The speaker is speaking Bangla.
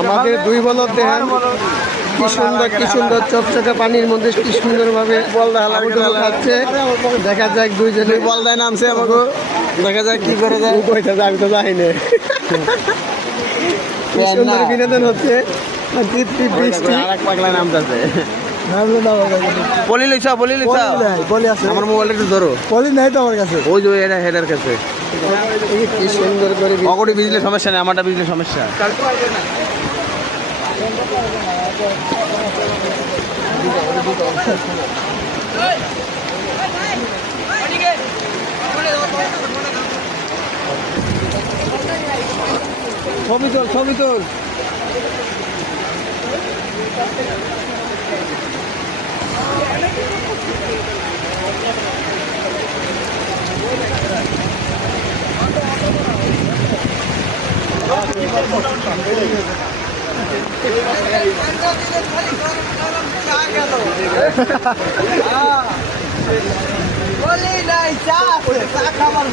আমাদের দুই বলদ দেখেন কি সুন্দর চকচকে পানির মধ্যে কি সুন্দরভাবে খাচ্ছে। দেখা যাক দুইজনে বলদায় নামছে আমাকে, দেখা যাক কি করে যায়। আমি তো যাইনি। কি সুন্দর বিনোদন হচ্ছে। পাগলা নামতেছে। বলি লইছা আমার মোবাইলটা একটু ধরো। বলি নাই তো আমার কাছে, ওই যে এটা হেডার কাছে। কি সুন্দর করে অগটি বিজলি সমস্যা নেই, আমারটা বিজলি সমস্যা। ছবি তোল বলি নাই চা খাবার